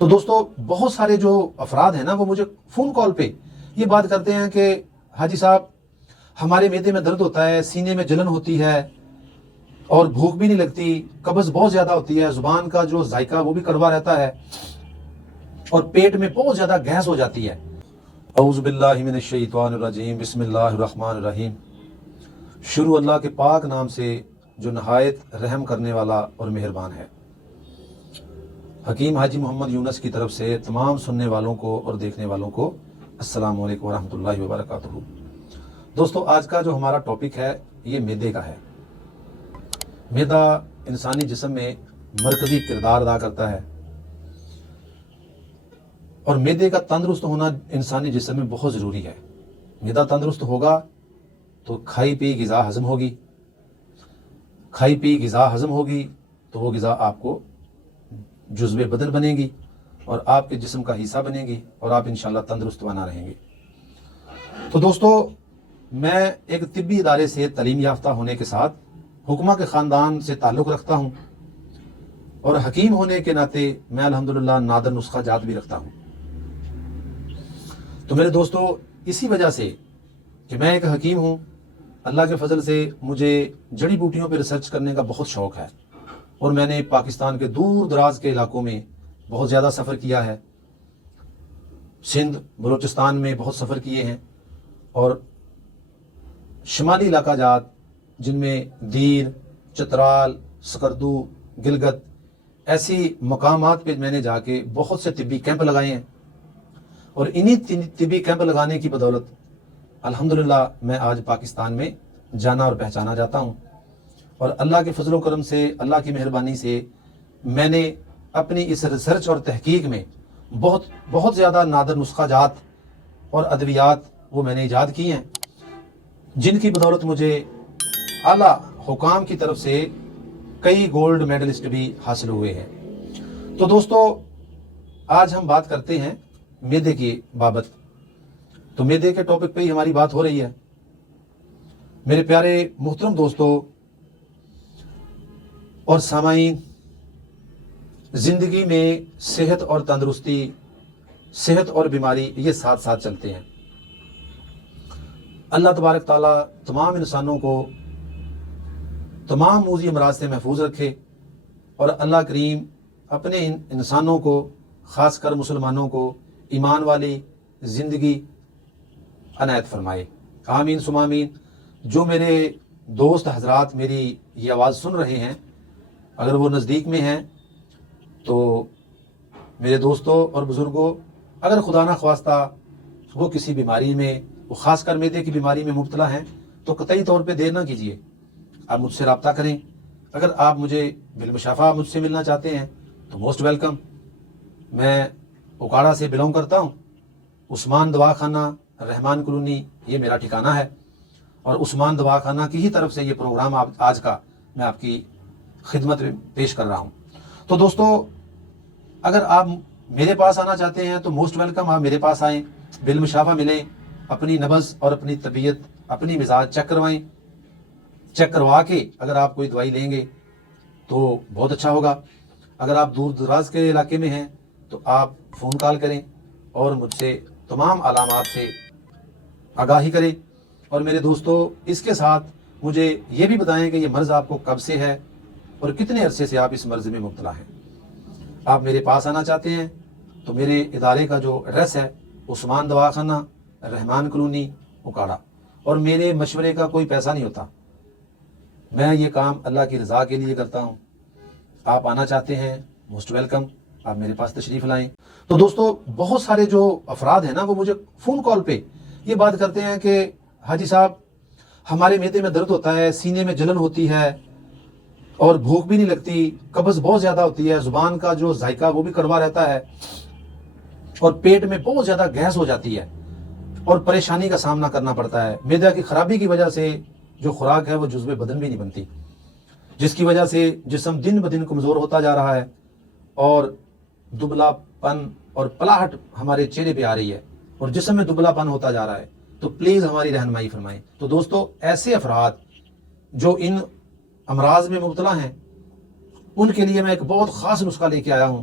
تو دوستو بہت سارے جو افراد ہیں نا وہ مجھے فون کال پہ یہ بات کرتے ہیں کہ حاجی صاحب ہمارے معدے میں درد ہوتا ہے، سینے میں جلن ہوتی ہے اور بھوک بھی نہیں لگتی، قبض بہت زیادہ ہوتی ہے، زبان کا جو ذائقہ وہ بھی کڑوا رہتا ہے اور پیٹ میں بہت زیادہ گیس ہو جاتی ہے۔ اعوذ باللہ من الشیطان الرجیم، بسم اللہ الرحمن الرحیم۔ شروع اللہ کے پاک نام سے جو نہایت رحم کرنے والا اور مہربان ہے۔ حکیم حاجی محمد یونس کی طرف سے تمام سننے والوں کو اور دیکھنے والوں کو السلام علیکم ورحمۃ اللہ وبرکاتہ۔ دوستو آج کا جو ہمارا ٹاپک ہے یہ معدے کا ہے۔ معدہ انسانی جسم میں مرکزی کردار ادا کرتا ہے اور معدے کا تندرست ہونا انسانی جسم میں بہت ضروری ہے۔ معدہ تندرست ہوگا تو کھائی پی غذا ہضم ہوگی، کھائی پی غذا ہضم ہوگی تو وہ غذا آپ کو جزو بدن بنے گی اور آپ کے جسم کا حصہ بنے گی اور آپ انشاءاللہ تندرست بنا رہیں گے۔ تو دوستو میں ایک طبی ادارے سے تعلیم یافتہ ہونے کے ساتھ حکمہ کے خاندان سے تعلق رکھتا ہوں اور حکیم ہونے کے ناطے میں الحمدللہ نادر نسخہ جات بھی رکھتا ہوں۔ تو میرے دوستو اسی وجہ سے کہ میں ایک حکیم ہوں، اللہ کے فضل سے مجھے جڑی بوٹیوں پہ ریسرچ کرنے کا بہت شوق ہے اور میں نے پاکستان کے دور دراز کے علاقوں میں بہت زیادہ سفر کیا ہے، سندھ بلوچستان میں بہت سفر کیے ہیں اور شمالی علاقہ جات جن میں دیر، چترال، سکردو، گلگت ایسی مقامات پہ میں نے جا کے بہت سے طبی کیمپ لگائے ہیں اور انہی طبی کیمپ لگانے کی بدولت الحمدللہ میں آج پاکستان میں جانا اور پہچانا جاتا ہوں اور اللہ کے فضل و کرم سے، اللہ کی مہربانی سے میں نے اپنی اس ریسرچ اور تحقیق میں بہت زیادہ نادر نسخہ جات اور ادویات وہ میں نے ایجاد کی ہیں جن کی بدولت مجھے اعلیٰ حکام کی طرف سے کئی گولڈ میڈلسٹ بھی حاصل ہوئے ہیں۔ تو دوستو آج ہم بات کرتے ہیں معدے کی بابت۔ تو معدے کے ٹاپک پہ ہی ہماری بات ہو رہی ہے۔ میرے پیارے محترم دوستو اور سامعین، زندگی میں صحت اور تندرستی، صحت اور بیماری یہ ساتھ ساتھ چلتے ہیں۔ اللہ تبارک تعالیٰ تمام انسانوں کو تمام موذی امراض سے محفوظ رکھے اور اللہ کریم اپنے انسانوں کو، خاص کر مسلمانوں کو، ایمان والی زندگی عنایت فرمائے۔ آمین ثم آمین۔ جو میرے دوست حضرات میری یہ آواز سن رہے ہیں، اگر وہ نزدیک میں ہیں تو میرے دوستوں اور بزرگوں، اگر خدا نہ خواستہ وہ کسی بیماری میں، وہ خاص کر معدے کی بیماری میں مبتلا ہیں تو قطعی طور پہ دیر نہ کیجیے، آپ مجھ سے رابطہ کریں۔ اگر آپ مجھے بالمشافہ مجھ سے ملنا چاہتے ہیں تو موسٹ ویلکم۔ میں اکاڑا سے بلونگ کرتا ہوں، عثمان دواخانہ، رحمان کالونی یہ میرا ٹھکانہ ہے اور عثمان دواخانہ کی ہی طرف سے یہ پروگرام آج کا میں آپ کی خدمت میں پیش کر رہا ہوں۔ تو دوستو اگر آپ میرے پاس آنا چاہتے ہیں تو موسٹ ویلکم، آپ میرے پاس آئیں، بالمشافہ ملیں، اپنی نبض اور اپنی طبیعت، اپنی مزاج چیک کروائیں۔ چیک کروا کے اگر آپ کوئی دوائی لیں گے تو بہت اچھا ہوگا۔ اگر آپ دور دراز کے علاقے میں ہیں تو آپ فون کال کریں اور مجھ سے تمام علامات سے آگاہی کریں۔ اور میرے دوستو اس کے ساتھ مجھے یہ بھی بتائیں کہ یہ مرض آپ کو کب سے ہے اور کتنے عرصے سے آپ اس مرض میں مبتلا ہیں۔ آپ میرے پاس آنا چاہتے ہیں تو میرے ادارے کا جو ایڈریس ہے عثمان دواخانہ، رحمان کالونی، اکاڑا، اور میرے مشورے کا کوئی پیسہ نہیں ہوتا، میں یہ کام اللہ کی رضا کے لیے کرتا ہوں۔ آپ آنا چاہتے ہیں موسٹ ویلکم، آپ میرے پاس تشریف لائیں۔ تو دوستو بہت سارے جو افراد ہیں نا وہ مجھے فون کال پہ یہ بات کرتے ہیں کہ حاجی صاحب ہمارے معدے میں درد ہوتا ہے، سینے میں جلن ہوتی ہے اور بھوک بھی نہیں لگتی، قبض بہت زیادہ ہوتی ہے، زبان کا جو ذائقہ وہ بھی کڑوا رہتا ہے اور پیٹ میں بہت زیادہ گیس ہو جاتی ہے اور پریشانی کا سامنا کرنا پڑتا ہے۔ معدہ کی خرابی کی وجہ سے جو خوراک ہے وہ جزو بدن بھی نہیں بنتی، جس کی وجہ سے جسم دن بدن کمزور ہوتا جا رہا ہے اور دبلا پن اور پلاہٹ ہمارے چہرے پہ آ رہی ہے اور جسم میں دبلا پن ہوتا جا رہا ہے۔ تو پلیز ہماری رہنمائی فرمائیں۔ تو دوستو ایسے افراد جو ان امراض میں مبتلا ہیں ان کے لیے میں ایک بہت خاص نسخہ لے کے آیا ہوں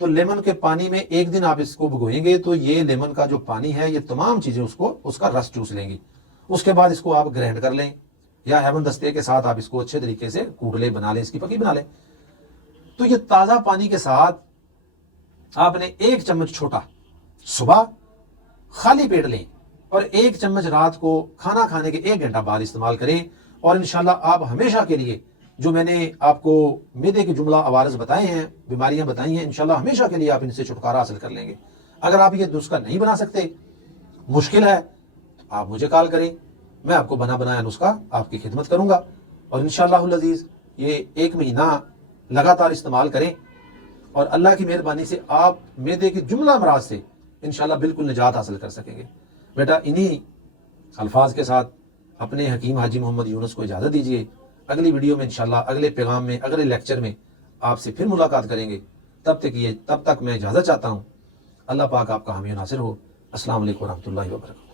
تو لیمن کے پانی میں ایک دن آپ اس کو بھگوئیں گے تو یہ لیمن کا جو پانی ہے یہ تمام چیزیں اس کا رس چوس لیں گی. اس کے بعد اس کو آپ گرینڈ کر لیں یا ہیون دستے کے ساتھ آپ اس کو اچھے طریقے سے کوٹ لیں، بنا لیں، اس کی پکی بنا لیں. تو یہ تازہ پانی کے ساتھ آپ نے 1 چمچ چھوٹا صبح خالی پیٹ لیں اور 1 چمچ رات کو کھانا کھانے کے 1 گھنٹہ بعد استعمال کریں. اور انشاءاللہ آپ ہمیشہ کے لیے جو میں نے آپ کو معدے کے جملہ عوارض بتائے ہیں، بیماریاں بتائی ہیں، انشاءاللہ ہمیشہ کے لیے آپ ان سے چھٹکارا حاصل کر لیں گے. اگر آپ یہ نسخہ نہیں بنا سکتے، مشکل ہے، تو آپ مجھے کال کریں، میں آپ کو بنا بنایا نسخہ آپ کی خدمت کروں گا. اور انشاءاللہ العزیز یہ 1 مہینہ لگاتار استعمال کریں اور اللہ کی مہربانی سے آپ معدے کے جملہ امراض سے انشاءاللہ بالکل نجات حاصل کر سکیں گے. بیٹا انہی الفاظ کے ساتھ اپنے حکیم حاجی محمد یونس کو اجازت دیجیے. اگلی ویڈیو میں انشاءاللہ اگلے پیغام میں اگلے لیکچر میں آپ سے پھر ملاقات کریں گے. تب تک میں اجازت چاہتا ہوں. اللہ پاک آپ کا حامی و ناصر ہو. السلام علیکم ورحمۃ اللہ وبرکاتہ.